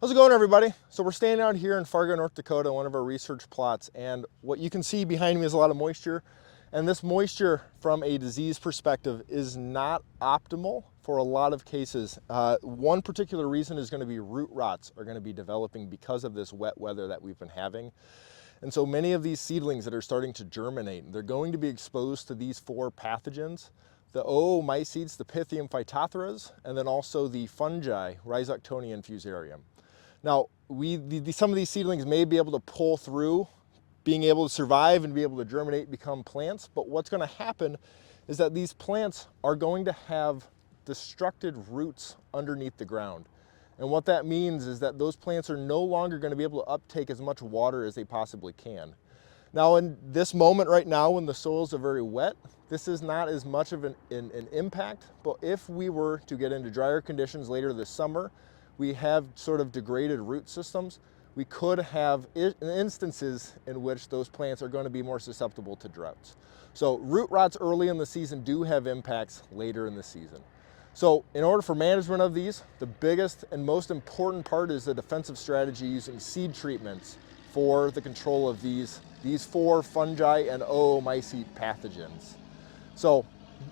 How's it going, everybody? So we're standing out here in Fargo, North Dakota, one of our research plots, and what you can see behind me is a lot of moisture, and this moisture from a disease perspective is not optimal for a lot of cases. One particular reason is going to be root rots are going to be developing because of this wet weather that we've been having. And so many of these seedlings that are starting to germinate, they're going to be exposed to these four pathogens: the oomycetes, the Pythium phytophthora, and then also the fungi, Rhizoctonia fusarium. Now, some of these seedlings may be able to pull through, being able to survive and be able to germinate, become plants, but what's going to happen is that these plants are going to have destructed roots underneath the ground. And what that means is that those plants are no longer going to be able to uptake as much water as they possibly can. Now, in this moment right now, when the soils are very wet, this is not as much of an impact, but if we were to get into drier conditions later this summer, we have sort of degraded root systems, we could have instances in which those plants are going to be more susceptible to droughts. So root rots early in the season do have impacts later in the season. So in order for management of these, the biggest and most important part is the defensive strategy using seed treatments for the control of these four fungi and oomycete pathogens. So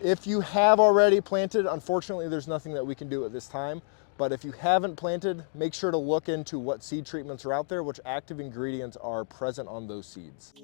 if you have already planted, unfortunately there's nothing that we can do at this time, but if you haven't planted, make sure to look into what seed treatments are out there, which active ingredients are present on those seeds.